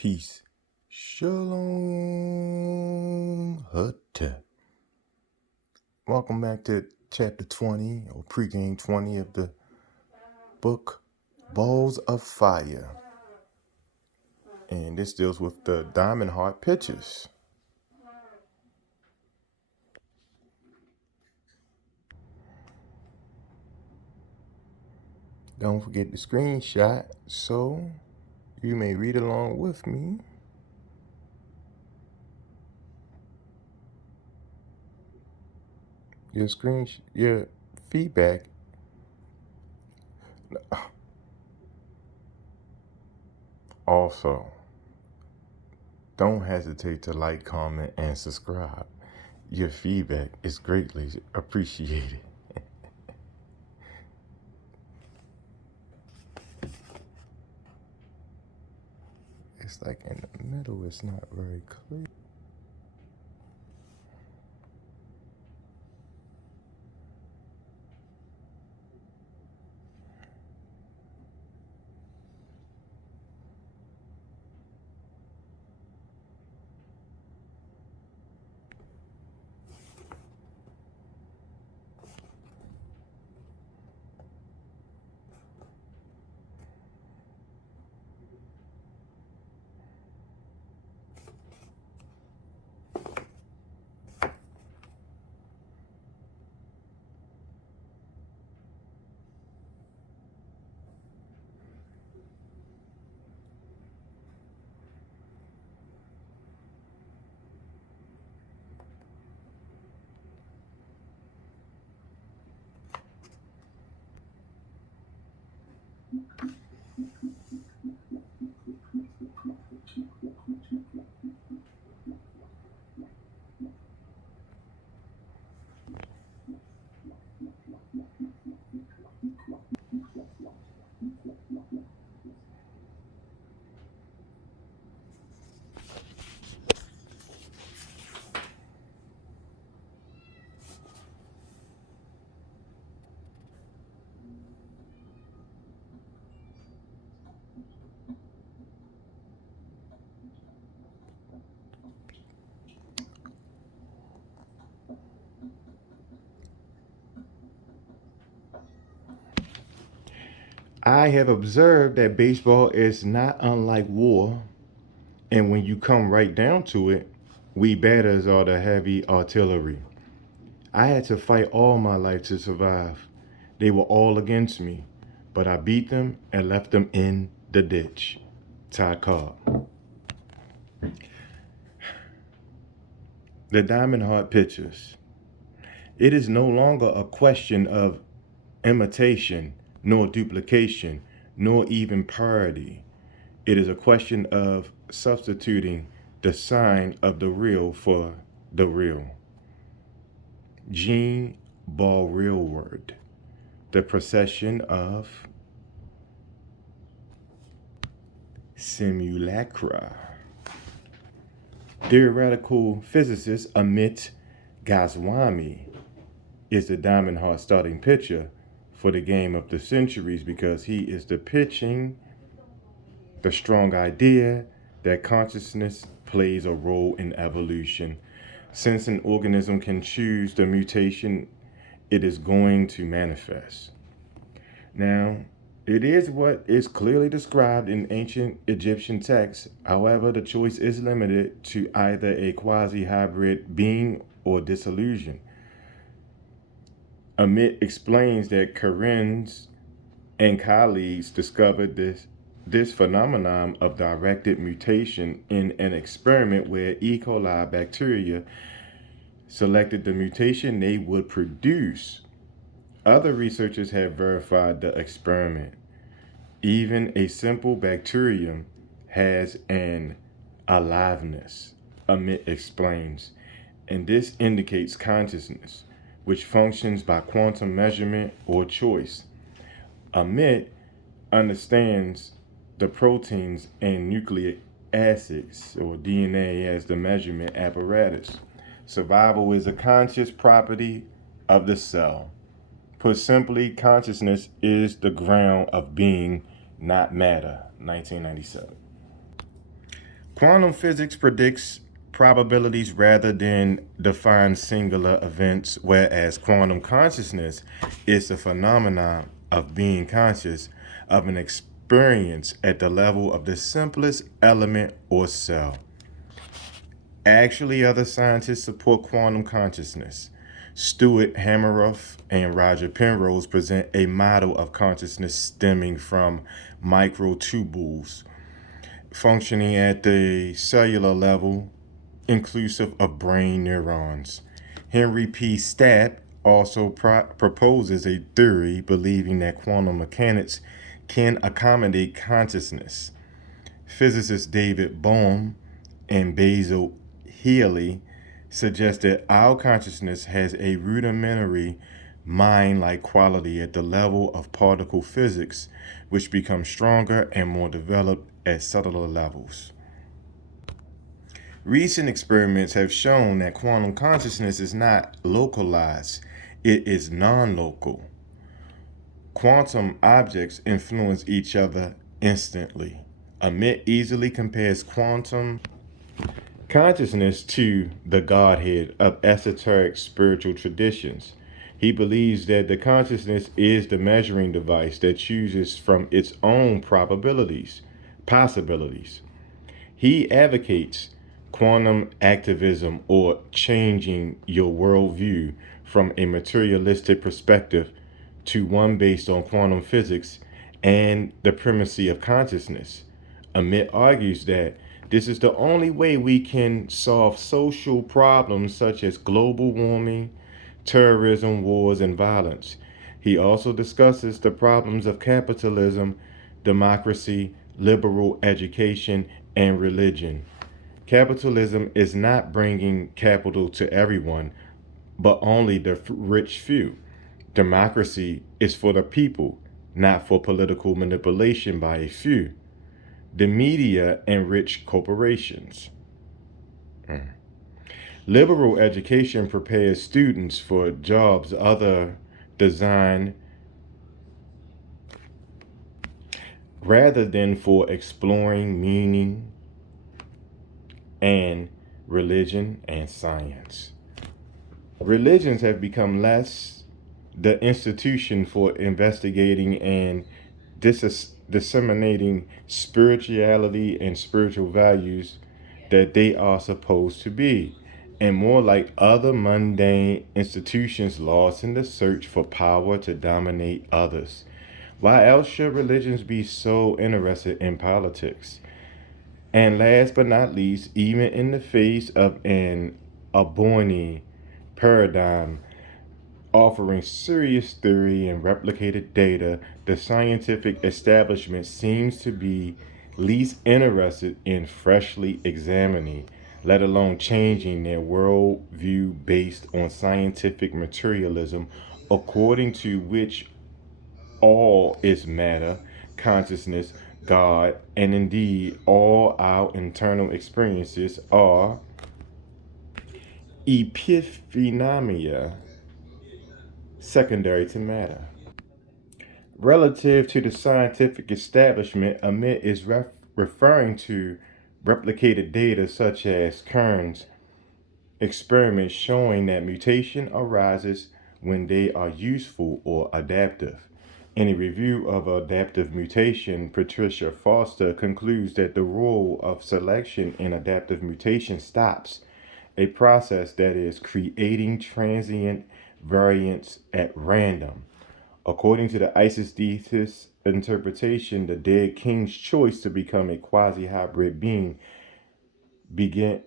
Peace. Shalom. Hutep. Welcome back to chapter 20 or pregame 20 of the book Balls of Fire. And this deals with the Diamond Heart pitches. Don't forget the screenshot so you may read along with me. Your feedback. Also, don't hesitate to like, comment, and subscribe. Your feedback is greatly appreciated. It's like in the middle, it's not very clear. I have observed that baseball is not unlike war, and when you come right down to it, we batters are the heavy artillery. I had to fight all my life to survive. They were all against me, but I beat them and left them in the ditch. Ty Cobb. The Diamond Heart pitchers. It is no longer a question of imitation, nor duplication, nor even parody. It is a question of substituting the sign of the real for the real. Gene Ball Rearward. The procession of simulacra. Theoretical physicist Amit Goswami is the Diamond Heart starting pitcher for the game of the centuries because he is the strong idea that consciousness plays a role in evolution. Since an organism can choose the mutation it is going to manifest. Now, it is what is clearly described in ancient Egyptian texts. However, the choice is limited to either a quasi-hybrid being or disillusion. Amit explains that Karens and colleagues discovered this phenomenon of directed mutation in an experiment where E. coli bacteria selected the mutation they would produce. Other researchers have verified the experiment. Even a simple bacterium has an aliveness, Amit explains, and this indicates consciousness, which functions by quantum measurement or choice. Amit understands the proteins and nucleic acids, or DNA, as the measurement apparatus. Survival is a conscious property of the cell. Put simply, consciousness is the ground of being, not matter. 1997. Quantum physics predicts probabilities rather than defines singular events, whereas quantum consciousness is the phenomenon of being conscious of an experience at the level of the simplest element or cell. Actually, other scientists support quantum consciousness. Stuart Hameroff and Roger Penrose present a model of consciousness stemming from microtubules functioning at the cellular level, inclusive of brain neurons. Henry P. Stapp also proposes a theory believing that quantum mechanics can accommodate consciousness. Physicists David Bohm and Basil Healy suggest that our consciousness has a rudimentary mind-like quality at the level of particle physics, which becomes stronger and more developed at subtler levels. Recent experiments have shown that quantum consciousness is not localized, it is non-local. Quantum objects influence each other instantly. Amit easily compares quantum consciousness to the Godhead of esoteric spiritual traditions. He believes that the consciousness is the measuring device that chooses from its own possibilities. He advocates quantum activism, or changing your worldview from a materialistic perspective to one based on quantum physics and the primacy of consciousness. Amit argues that this is the only way we can solve social problems such as global warming, terrorism, wars, and violence. He also discusses the problems of capitalism, democracy, liberal education, and religion. Capitalism is not bringing capital to everyone, but only the rich few. Democracy is for the people, not for political manipulation by a few. The media and rich corporations. Liberal education prepares students for jobs other design rather than for exploring meaning and religion and science. Religions have become less the institution for investigating and disseminating spirituality and spiritual values that they are supposed to be, and more like other mundane institutions lost in the search for power to dominate others. Why else should religions be so interested in politics? And last but not least, even in the face of an Aborni paradigm offering serious theory and replicated data, the scientific establishment seems to be least interested in freshly examining, let alone changing their worldview based on scientific materialism, according to which all is matter, consciousness, God, and indeed all our internal experiences are epiphenomena secondary to matter. Relative to the scientific establishment, Amit is referring to replicated data such as Kern's experiments showing that mutation arises when they are useful or adaptive. In a review of adaptive mutation, Patricia Foster concludes that the role of selection in adaptive mutation stops, a process that is creating transient variants at random. According to the ISIS deist interpretation, the dead king's choice to become a quasi-hybrid begin,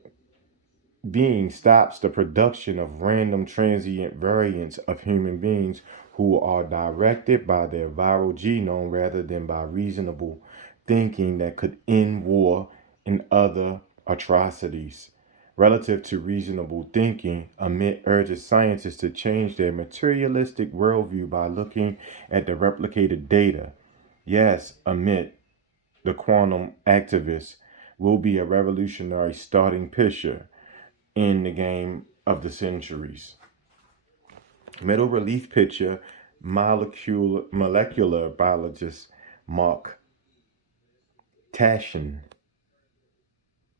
being stops the production of random transient variants of human beings who are directed by their viral genome rather than by reasonable thinking that could end war and other atrocities. Relative to reasonable thinking, Amit urges scientists to change their materialistic worldview by looking at the replicated data. Yes, Amit, the quantum activist, will be a revolutionary starting pitcher in the game of the centuries. Middle relief pitcher, molecular biologist Mark Tashin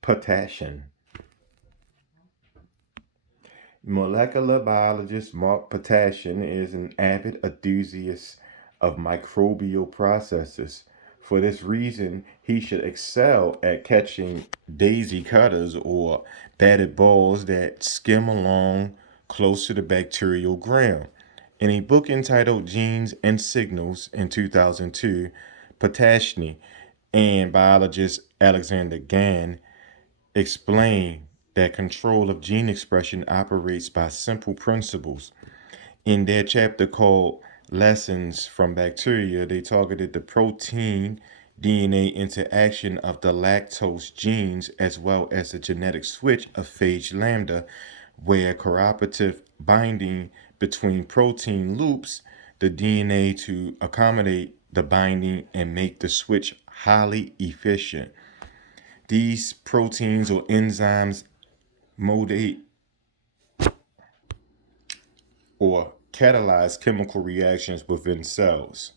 Potassium. Molecular biologist Mark Potassian is an avid enthusiast of microbial processes. For this reason, he should excel at catching daisy cutters or batted balls that skim along close to the bacterial ground. In a book entitled Genes and Signals in 2002, Potassian and biologist Alexander Gann explain that control of gene expression operates by simple principles. In their chapter called Lessons from Bacteria, they targeted the protein DNA interaction of the lactose genes as well as the genetic switch of phage lambda, where cooperative binding between protein loops the DNA to accommodate the binding and make the switch highly efficient. These proteins or enzymes modulate or catalyze chemical reactions within cells.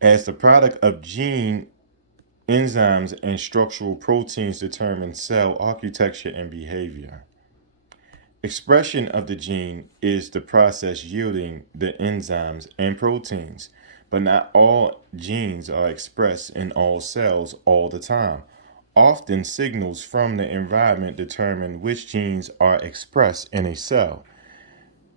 As the product of gene, enzymes, and structural proteins determine cell architecture and behavior. Expression of the gene is the process yielding the enzymes and proteins, but not all genes are expressed in all cells all the time. Often, signals from the environment determine which genes are expressed in a cell.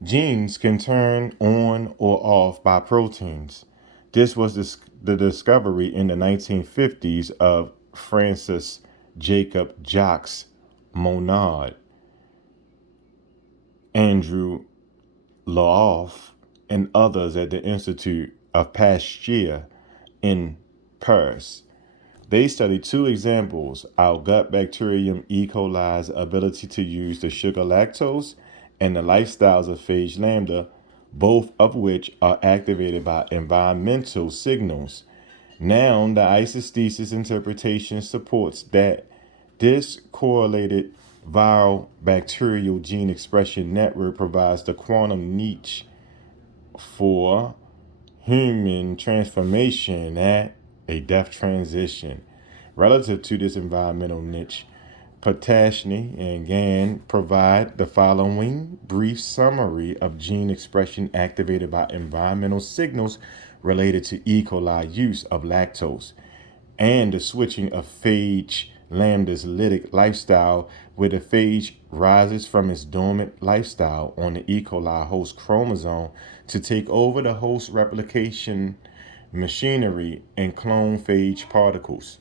Genes can turn on or off by proteins. This was the discovery in the 1950s of Francis Jacob Jacques Monod, Andrew Laoff, and others at the Institute of Pasteur in Paris. They studied two examples: our gut bacterium E. coli's ability to use the sugar lactose and the lifestyles of phage lambda, both of which are activated by environmental signals. Now, the isostasis interpretation supports that this correlated viral bacterial gene expression network provides the quantum niche for human transformation at a death transition. Relative to this environmental niche, Potassian and Gann provide the following brief summary of gene expression activated by environmental signals related to E. coli use of lactose and the switching of phage lambda's lytic lifestyle, where the phage rises from its dormant lifestyle on the E. coli host chromosome to take over the host replication machinery and clone phage particles.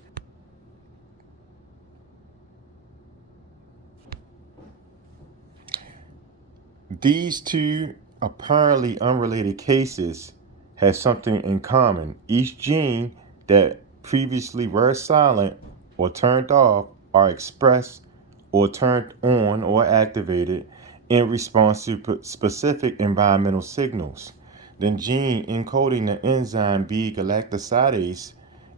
These two apparently unrelated cases have something in common. Each gene that previously were silent or turned off are expressed or turned on or activated in response to specific environmental signals. The gene encoding the enzyme B galactosidase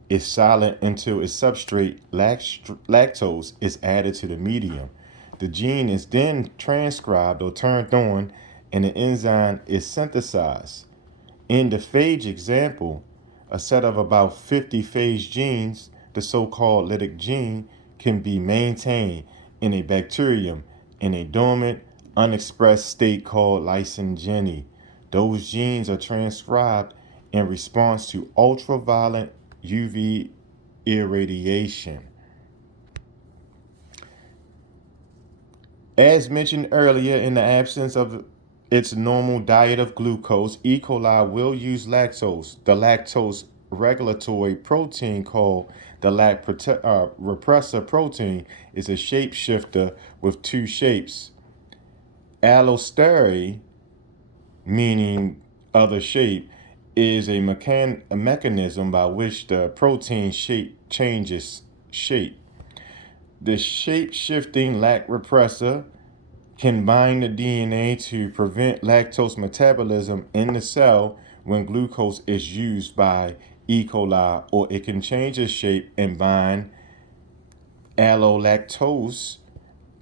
is silent until its substrate lactose is added to the medium. The gene is then transcribed or turned on, and the enzyme is synthesized. In the phage example, a set of about 50 phage genes, the so-called lytic gene, can be maintained in a bacterium in a dormant, unexpressed state called lysogeny. Those genes are transcribed in response to ultraviolet UV irradiation. As mentioned earlier, in the absence of its normal diet of glucose, E. coli will use lactose. The lactose regulatory protein called the repressor protein is a shapeshifter with two shapes. Allosteric, meaning other shape, is a mechanism by which the protein shape changes shape. The shape-shifting lac repressor can bind the DNA to prevent lactose metabolism in the cell when glucose is used by E. coli, or it can change its shape and bind allolactose,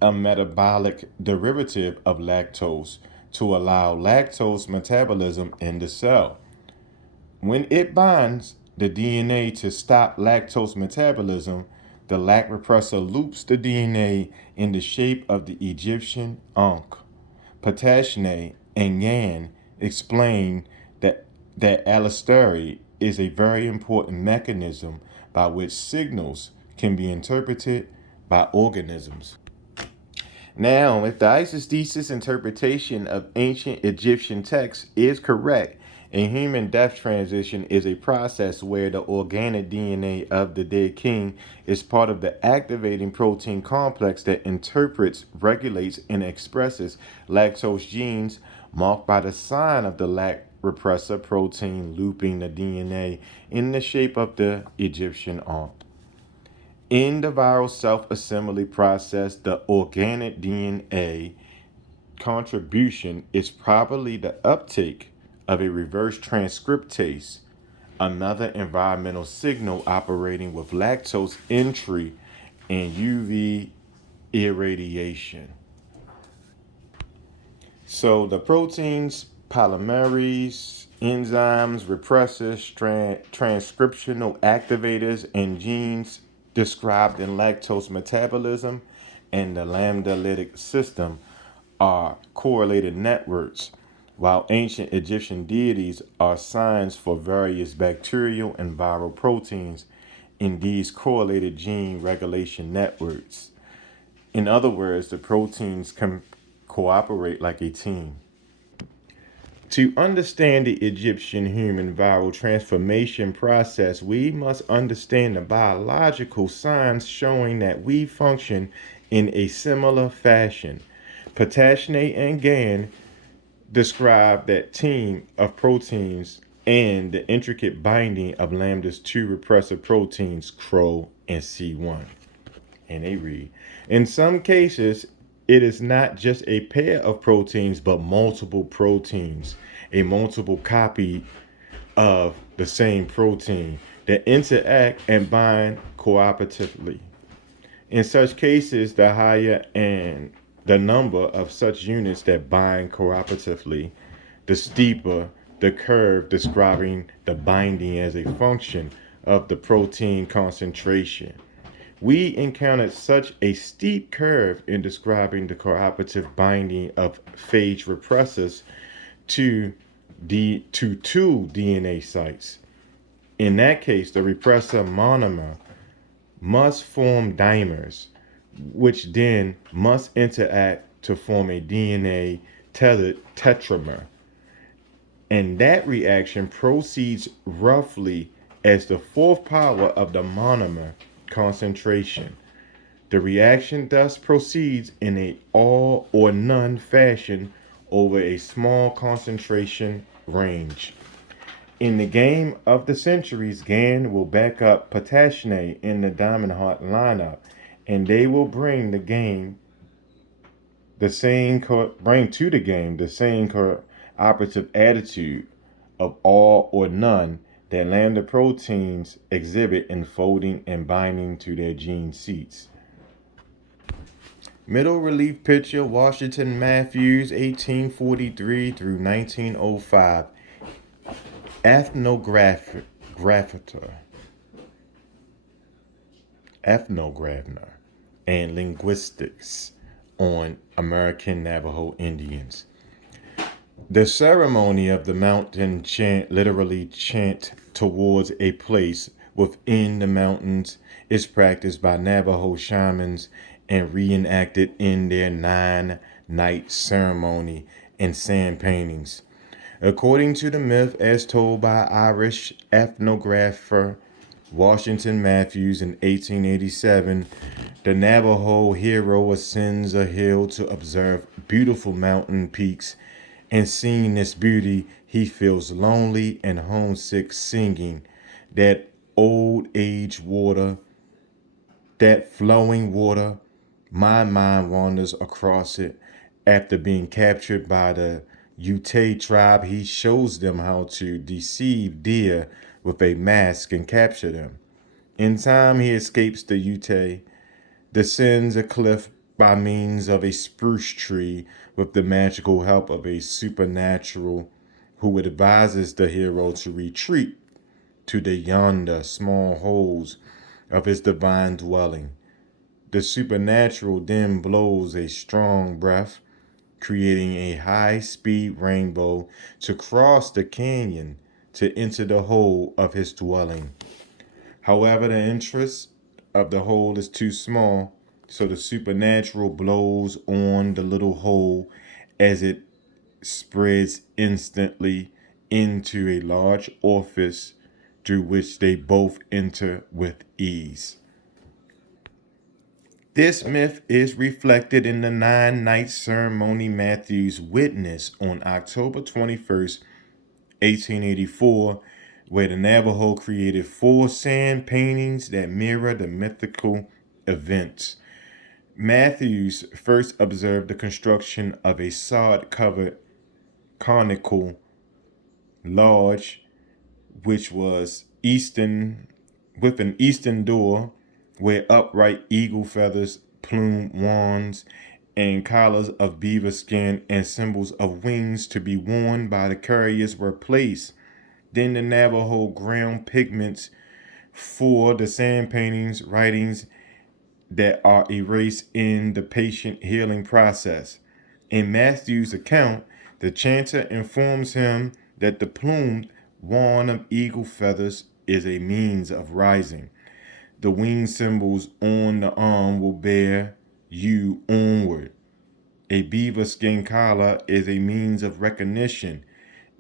a metabolic derivative of lactose, to allow lactose metabolism in the cell. When it binds the DNA to stop lactose metabolism, The lac repressor loops the DNA in the shape of the Egyptian Ankh. Patashne and Yan explain that allostery is a very important mechanism by which signals can be interpreted by organisms. Now, if the isostasis interpretation of ancient Egyptian texts is correct, a human death transition is a process where the organic DNA of the dead king is part of the activating protein complex that interprets, regulates, and expresses lactose genes marked by the sign of the lac repressor protein looping the DNA in the shape of the Egyptian Ankh. In the viral self assembly process, the organic DNA contribution is probably the uptake of a reverse transcriptase, another environmental signal operating with lactose entry and UV irradiation. So the proteins, polymerase, enzymes, repressors, transcriptional activators, and genes described in lactose metabolism and the lambda lytic system are correlated networks, while ancient Egyptian deities are signs for various bacterial and viral proteins in these correlated gene regulation networks. In other words, the proteins can cooperate like a team. To understand the Egyptian human viral transformation process, we must understand the biological signs showing that we function in a similar fashion. Patashne and Gan describe that team of proteins and the intricate binding of lambda's two repressor proteins, CRO and C1. And they read, in some cases, it is not just a pair of proteins, but multiple proteins, a multiple copy of the same protein that interact and bind cooperatively. In such cases, the higher and the number of such units that bind cooperatively, the steeper the curve describing the binding as a function of the protein concentration. We encountered such a steep curve in describing the cooperative binding of phage repressors to two DNA sites. In that case, the repressor monomer must form dimers, which then must interact to form a DNA tethered tetramer. And that reaction proceeds roughly as the fourth power of the monomer concentration. The reaction thus proceeds in a all or none fashion over a small concentration range. In the game of the centuries, Gan will back up Patashne in the Diamond Heart lineup, and they will bring to the game the same cooperative attitude of all or none that lambda proteins exhibit in folding and binding to their gene seats. Middle relief picture, Washington Matthews, 1843 through 1905. Ethnographer and linguistics on American Navajo Indians. The ceremony of the mountain chant, literally chant towards a place within the mountains, is practiced by Navajo shamans and reenacted in their 9-night ceremony in sand paintings. According to the myth as told by Irish ethnographer Washington Matthews in 1887, the Navajo hero ascends a hill to observe beautiful mountain peaks, and seeing this beauty, he feels lonely and homesick, singing that old age water, that flowing water. My mind wanders across it. After being captured by the Ute tribe, he shows them how to deceive deer with a mask and capture them. In time, he escapes the Ute, descends a cliff by means of a spruce tree with the magical help of a supernatural who advises the hero to retreat to the yonder small holes of his divine dwelling. The supernatural then blows a strong breath, creating a high-speed rainbow to cross the canyon to enter the hole of his dwelling. However, the interest of the hole is too small, so the supernatural blows on the little hole as it spreads instantly into a large orifice through which they both enter with ease. This myth is reflected in the 9-night ceremony Matthews witnessed on October 21st, 1884, where the Navajo created 4 sand paintings that mirror the mythical events. Matthews first observed the construction of a sod-covered conical lodge, which was eastern with an eastern door where upright eagle feathers, plumed wands, and collars of beaver skin and symbols of wings to be worn by the carriers were placed. Then the Navajo ground pigments for the sand paintings, writings that are erased in the patient healing process. In Matthew's account, the chanter informs him that the plumed wand of eagle feathers is a means of rising. The wing symbols on the arm will bear you onward. A beaver skin collar is a means of recognition,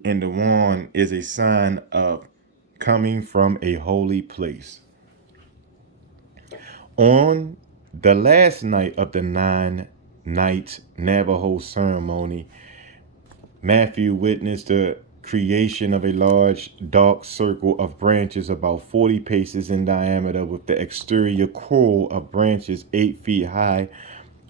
and the wand is a sign of coming from a holy place. On the last night of the 9-night Navajo ceremony, Matthew witnessed the creation of a large dark circle of branches about 40 paces in diameter, with the exterior core of branches 8 feet high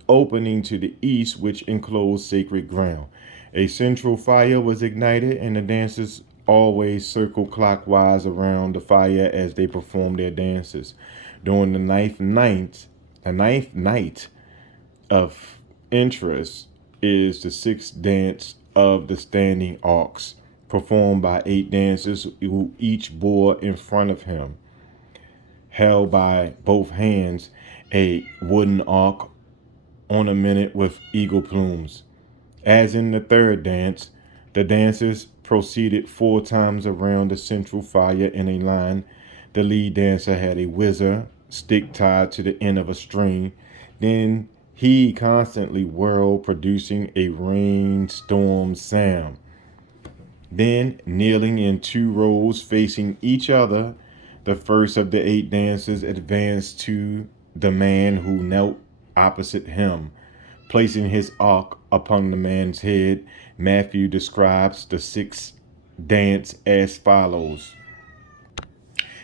opening to the east, which enclosed sacred ground. A central fire was ignited, and the dancers always circled clockwise around the fire as they performed their dances. During the ninth night of interest is the 6th dance of the standing ox, performed by 8 dancers who each bore in front of him, held by both hands, a wooden ark ornamented with eagle plumes. As in the 3rd dance, the dancers proceeded 4 times around the central fire in a line. The lead dancer had a whizzer stick tied to the end of a string. Then he constantly whirled, producing a rainstorm sound. Then, kneeling in 2 rows facing each other, the first of the 8 dancers advanced to the man who knelt opposite him. Placing his ark upon the man's head, Matthew describes the 6th dance as follows.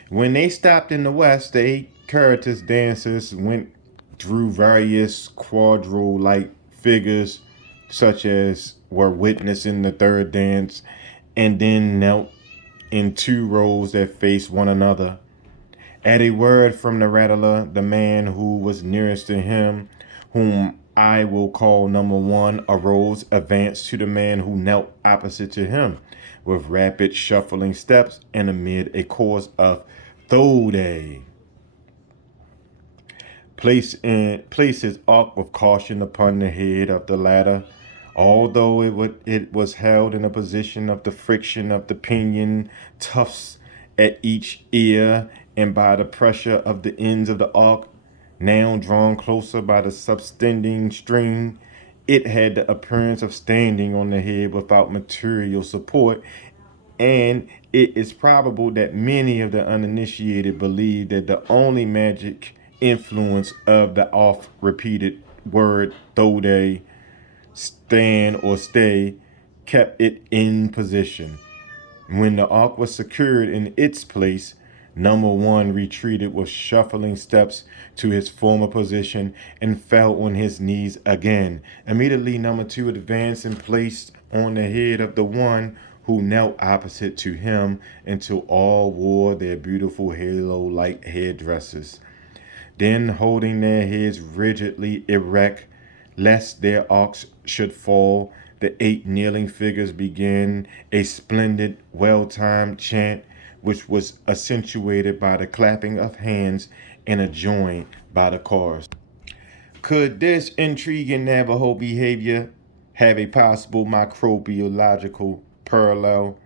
When they stopped in the west, the 8 Caritas dancers went through various quadrille-like figures, such as were witnessed in the 3rd dance, and then knelt in 2 rows that faced one another. At a word from the rattler, the man who was nearest to him, whom I will call number 1, arose, advanced to the man who knelt opposite to him, with rapid shuffling steps and amid a chorus of Ch.20. Place his ark with caution upon the head of the latter, although it was held in a position of the friction of the pinion tufts at each ear, and by the pressure of the ends of the ark, now drawn closer by the subtending string. It had the appearance of standing on the head without material support, and it is probable that many of the uninitiated believe that the only magic influence of the oft-repeated word "thode," stand or stay, kept it in position. When the ark was secured in its place, number 1 retreated with shuffling steps to his former position and fell on his knees again. Immediately, number 2 advanced and placed on the head of the one who knelt opposite to him until all wore their beautiful halo-like headdresses. Then, holding their heads rigidly erect, lest their arks should fall, the 8 kneeling figures began a splendid, well-timed chant, which was accentuated by the clapping of hands and adjoined by the cars. Could this intriguing Navajo behavior have a possible microbiological parallel?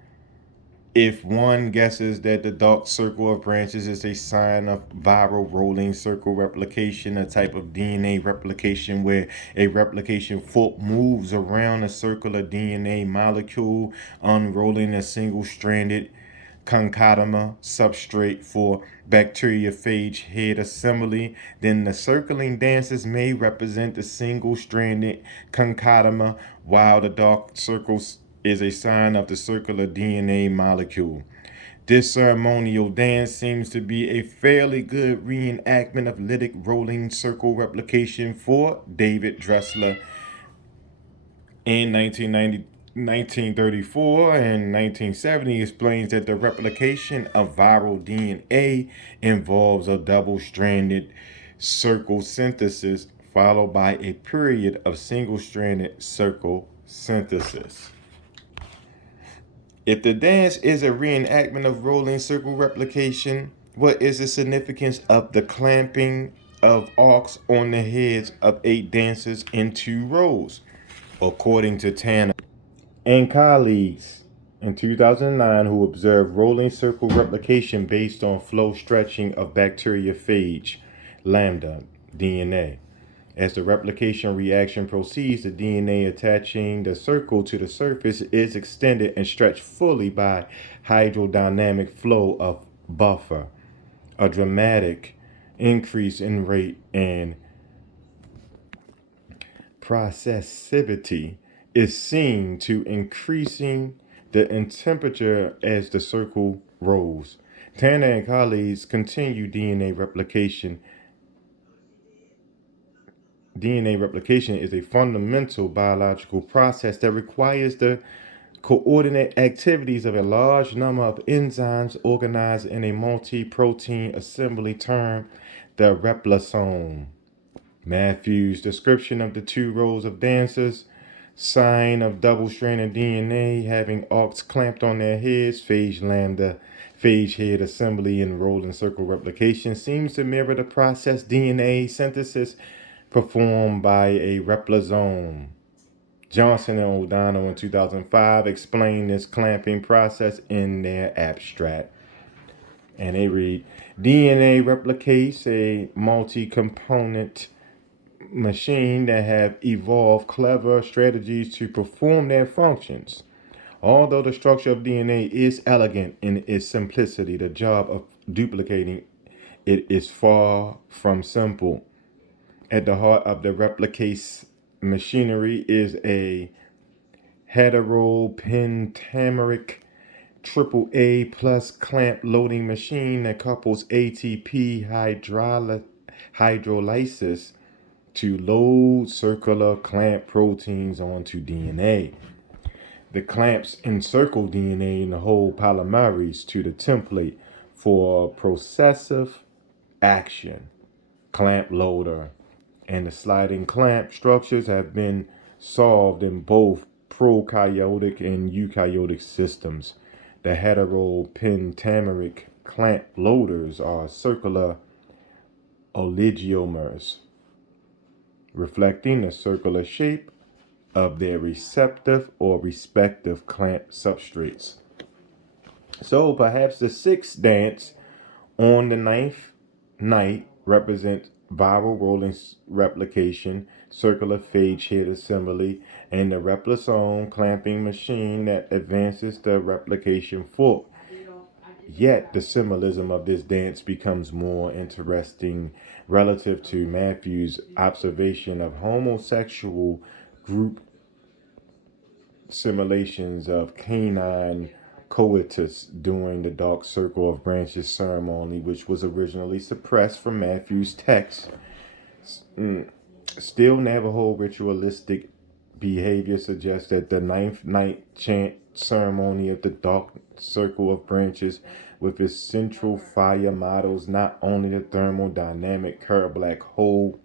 If one guesses that the dark circle of branches is a sign of viral rolling circle replication, a type of DNA replication where a replication fork moves around a circular DNA molecule, unrolling a single stranded concatemer substrate for bacteriophage head assembly, then the circling dances may represent the single stranded concatemer, while the dark circles is a sign of the circular DNA molecule. This ceremonial dance seems to be a fairly good reenactment of lytic rolling circle replication for David Dressler in 1934 and 1970 explains that the replication of viral DNA involves a double-stranded circle synthesis followed by a period of single-stranded circle synthesis. If the dance is a reenactment of rolling circle replication, what is the significance of the clamping of arcs on the heads of 8 dancers in 2 rows? According to Tanner and colleagues in 2009 who observed rolling circle replication based on flow stretching of bacteriophage lambda DNA. As the replication reaction proceeds, the DNA attaching the circle to the surface is extended and stretched fully by hydrodynamic flow of buffer. A dramatic increase in rate and processivity is seen to increasing in temperature as the circle rolls. Tanner and colleagues continue DNA replication is a fundamental biological process that requires the coordinate activities of a large number of enzymes organized in a multi-protein assembly termed the replisome. Matthew's description of the 2 rows of dancers, sign of double-stranded DNA having arcs clamped on their heads, phage lambda, phage head assembly, and rolling circle replication seems to mirror the process DNA synthesis performed by a replisome. Johnson and O'Donnell in 2005 explained this clamping process in their abstract. And they read, DNA replicates a multi-component machine that have evolved clever strategies to perform their functions. Although the structure of DNA is elegant in its simplicity, the job of duplicating it is far from simple. At the heart of the replicase machinery is a heteropentameric AAA plus clamp loading machine that couples ATP hydrolysis to load circular clamp proteins onto DNA. The clamps encircle DNA and hold polymerase to the template for processive action. Clamp loader and the sliding clamp structures have been solved in both prokaryotic and eukaryotic systems. The heteropentameric clamp loaders are circular oligomers, reflecting the circular shape of their receptive or respective clamp substrates. So perhaps the 6th dance on the 9th night represents viral rolling replication, circular phage head assembly, and the replisome clamping machine that advances the replication fork. Yet the symbolism of this dance becomes more interesting relative to Matthew's observation of homosexual group simulations of canine coitus during the dark circle of branches ceremony, which was originally suppressed from Matthew's text. Still, Navajo ritualistic behavior suggests that the 9th night chant ceremony of the dark circle of branches with its central fire models not only the thermodynamic curved black hole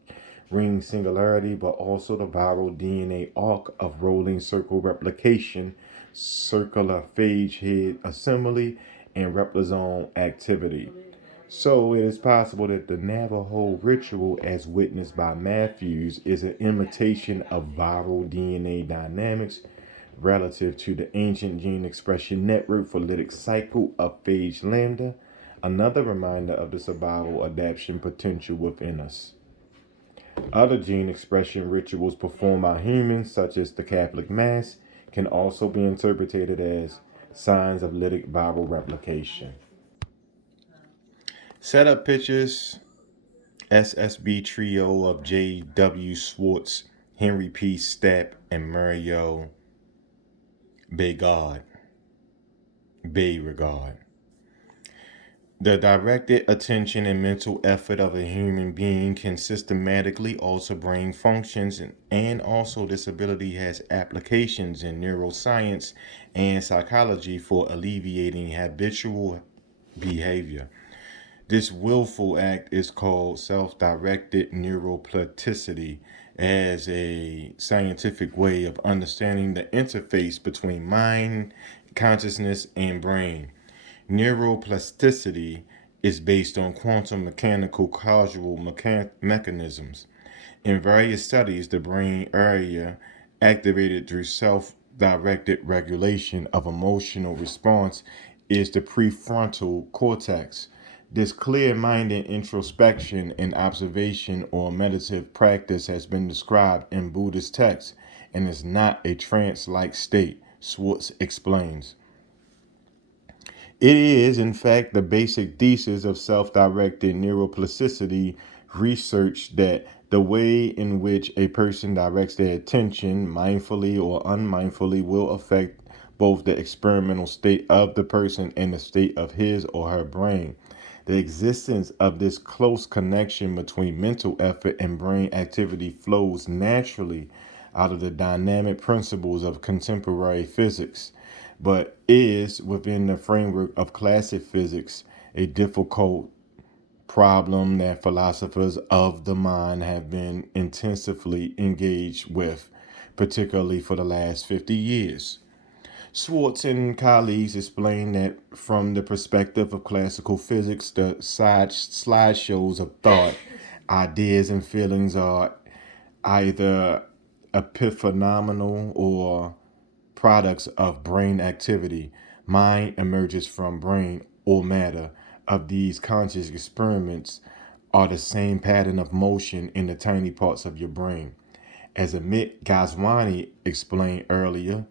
ring singularity, but also the viral DNA arc of rolling circle replication, circular phage head assembly, and replisome activity. So it is possible that the Navajo ritual, as witnessed by Matthews, is an imitation of viral DNA dynamics relative to the ancient gene expression network for lytic cycle of phage lambda, another reminder of the survival adaptation potential within us. Other gene expression rituals performed by humans, such as the Catholic Mass, can also be interpreted as signs of lytic viral replication. Setup pictures SSB trio of J.W. Schwartz, Henry P. Stapp, and Mario Begard. Beauregard. The directed attention and mental effort of a human being can systematically alter brain functions, and also this ability has applications in neuroscience and psychology for alleviating habitual behavior. This willful act is called self-directed neuroplasticity as a scientific way of understanding the interface between mind, consciousness, and brain. Neuroplasticity is based on quantum mechanical causal mechanisms. In various studies, the brain area activated through self directed regulation of emotional response is the prefrontal cortex. This clear minded introspection and observation or meditative practice has been described in Buddhist texts and is not a trance like state, Schwartz explains. It is, in fact, the basic thesis of self directed neuroplasticity research that the way in which a person directs their attention, mindfully or unmindfully, will affect both the experimental state of the person and the state of his or her brain. The existence of this close connection between mental effort and brain activity flows naturally out of the dynamic principles of contemporary physics, but is, within the framework of classic physics, a difficult problem that philosophers of the mind have been intensively engaged with, particularly for the last 50 years. Schwartz and colleagues explain that from the perspective of classical physics, the slideshows of thought, ideas, and feelings are either epiphenomenal or products of brain activity. Mind emerges from brain or matter. Of these conscious experiments are the same pattern of motion in the tiny parts of your brain. As Amit Ghazwani explained earlier,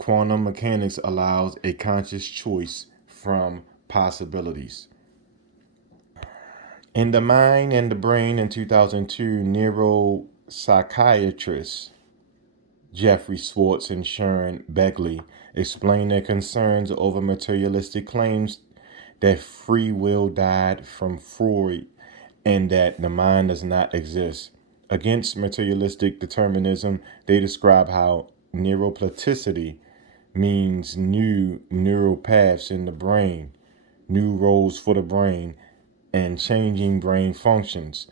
quantum mechanics allows a conscious choice from possibilities. In The Mind and the Brain in 2002, neuropsychiatrists Jeffrey Schwartz and Sharon Begley explained their concerns over materialistic claims that free will died from Freud and that the mind does not exist. Against materialistic determinism, they describe how neuroplasticity means new neural paths in the brain, new roles for the brain, and changing brain functions.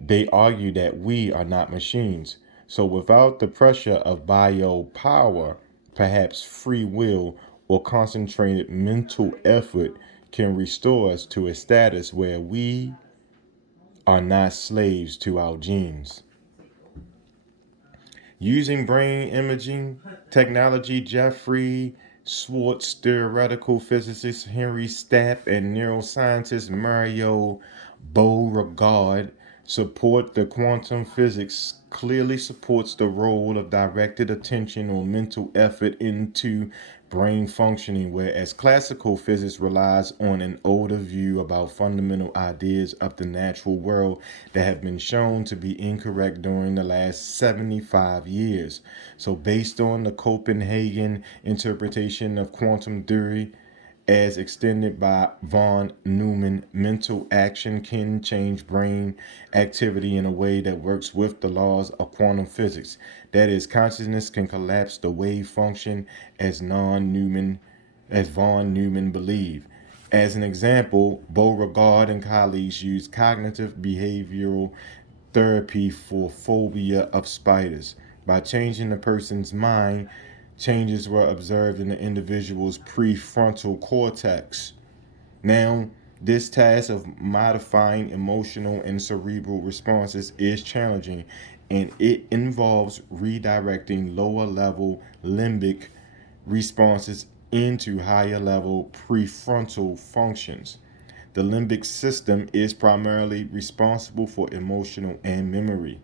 They argue that we are not machines. So without the pressure of biopower, perhaps free will or concentrated mental effort can restore us to a status where we are not slaves to our genes. Using brain imaging technology, Jeffrey Schwartz, theoretical physicist Henry Stapp, and neuroscientist Mario Beauregard support the quantum physics clearly supports the role of directed attention or mental effort into brain functioning, whereas classical physics relies on an older view about fundamental ideas of the natural world that have been shown to be incorrect during the last 75 years. So, based on the Copenhagen interpretation of quantum theory, as extended by von Neumann, mental action can change brain activity in a way that works with the laws of quantum physics. That is, consciousness can collapse the wave function as von Neumann believed. As an example, Beauregard and colleagues used cognitive behavioral therapy for phobia of spiders. By changing the person's mind, changes were observed in the individual's prefrontal cortex. Now, This task of modifying emotional and cerebral responses is challenging, and it involves redirecting lower level limbic responses into higher level prefrontal functions. The limbic system is primarily responsible for emotional and memory.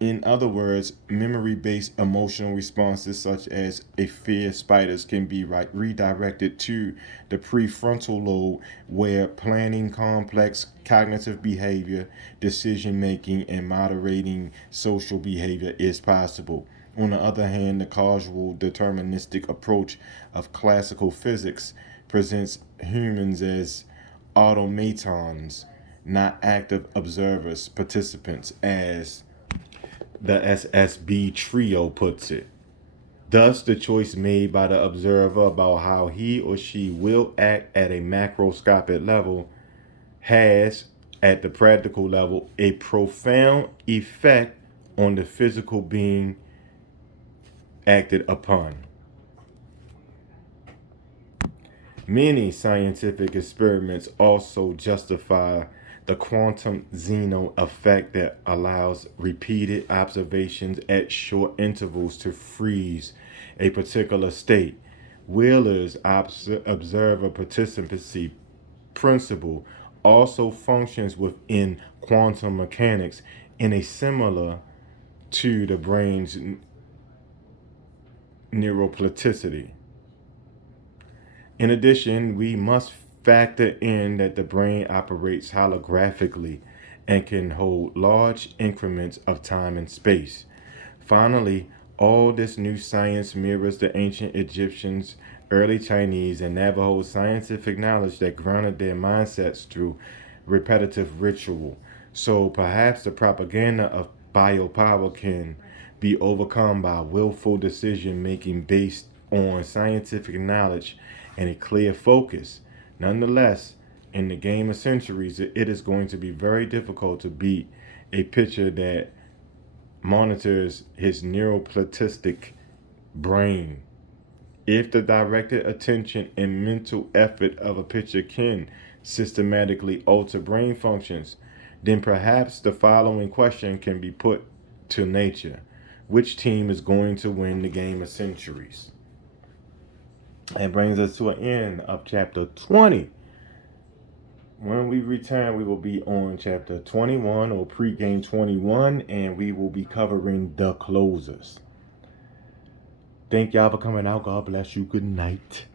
In other words, memory based emotional responses, such as a fear of spiders, can be redirected to the prefrontal lobe, where planning complex cognitive behavior, decision making, and moderating social behavior is possible. On the other hand, the causal deterministic approach of classical physics presents humans as automatons, not active observers, participants, as the SSB trio puts it. Thus, the choice made by the observer about how he or she will act at a macroscopic level has, at the practical level, a profound effect on the physical being acted upon. Many scientific experiments also justify the quantum Zeno effect that allows repeated observations at short intervals to freeze a particular state. Wheeler's observer participancy principle also functions within quantum mechanics in a similar to the brain's neuroplasticity. In addition, we must factor in that the brain operates holographically and can hold large increments of time and space. Finally, all this new science mirrors the ancient Egyptians, early Chinese, and Navajo scientific knowledge that grounded their mindsets through repetitive ritual. So perhaps the propaganda of biopower can be overcome by willful decision making based on scientific knowledge and a clear focus. Nonetheless, in the game of centuries, it is going to be very difficult to beat a pitcher that monitors his neuroplastic brain. If the directed attention and mental effort of a pitcher can systematically alter brain functions, then perhaps the following question can be put to nature: which team is going to win the game of centuries? That brings us to an end of chapter 20. When we return, we will be on chapter 21 or pregame 21, and we will be covering the closers. Thank y'all for coming out. God bless you. Good night.